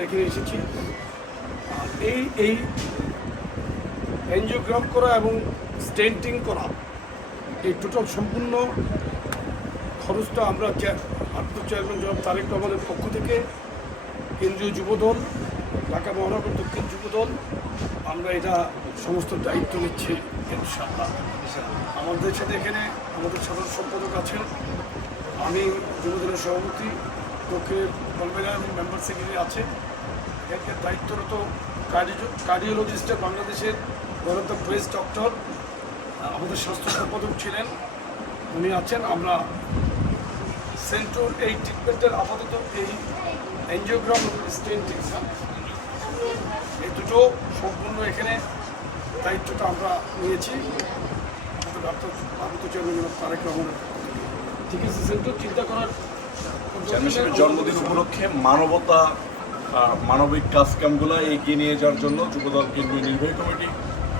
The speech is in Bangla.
আমরা এখানে এসেছি। আর এই এনজিওগ্রাম করা এবং স্টেন্টিং করা এই টোটাল সম্পূর্ণ খরচটা আমরা ভারপ্রাপ্ত চেয়ারম্যান জনাব তারেক রহমানের পক্ষ থেকে কেন্দ্রীয় যুবদল, ঢাকা মহানগর দক্ষিণ যুবদল, আমরা এটা সমস্ত দায়িত্ব নিচ্ছি ইনশাআল্লাহ। আমাদের সাথে এখানে আমাদের সাধারণ সম্পাদক আছেন, আমি যুবদলের সভাপতি, দক্ষিণের কনভেনার এবং মেম্বার সেক্রেটারি আছে। এর দায়িত্বরত কার্ডিওলজিস্টের বাংলাদেশের one of the best doctor আমাদের স্বাস্থ্য সম্পাদক ছিলেন, উনি আছেন। আমরা সেন্ট্রাল এই ট্রিটমেন্টের আপাতত এই এনজিওগ্রাম এবং স্টেন্টিং এই দুটো সম্পূর্ণ এখানে দায়িত্বটা আমরা নিয়েছি আমাদের ভারপ্রাপ্ত চেয়ারম্যান তারেক রহমানের। ঠিক আছে, সেন্ট্রাল চিন্তা করার চেয়ারম্যানের জন্মদিন উপলক্ষে মানবিক কাজকামগুলো এগিয়ে নিয়ে যাওয়ার জন্য যুবদল কেন্দ্রীয় নির্বাহী কমিটি